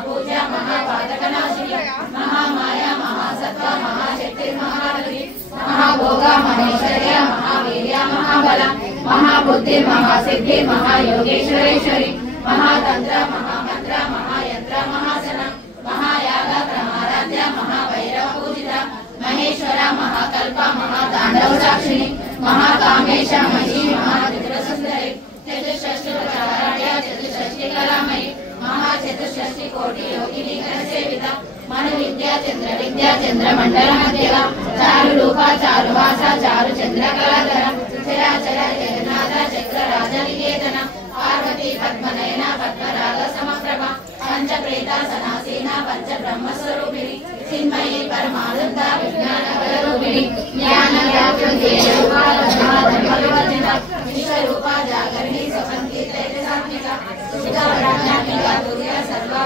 महापूजा महापातकनाशिनी महामाया महासत्त्वा महाशक्तिर्महारथी महाभोगा महेश्वर्य महावीर्य महाबला महाबुद्धि महासिद्धि महायोगेश्वरेश्वरी महातंत्र महामंत्र महायंत्र महासना महायाग प्रमाराध्य महाभैरव पूजिता महेश्वरा महाकल्प महातांडव साक्षिणी महाकामेश मही महात्रिपुरसुंदरी चतुष्षष्टिचाराढ्य चतुष्षष्टि कलामयी महाचतुष्षष्टि कोटि योगिनी सेविता मनु विद्या चंद्रमंडल मध्यगा चारु रूपा चारु वासा चारु चंद्र कलाधर चराचर जगन्नाथ चक्र राजनिकेतन पार्वती पद्मनयना पद्मराग समप्रभा पंच प्रेता सनासीना पंच ब्रह्म स्वरूपिणी चिन्मयी परमानंद विज्ञान रूपिणी ज्ञान विश्व रूपा जागरणी स्वपंथी तैजसात्मिका सुधा ब्रह्मात्मिका दुर्गा सर्वा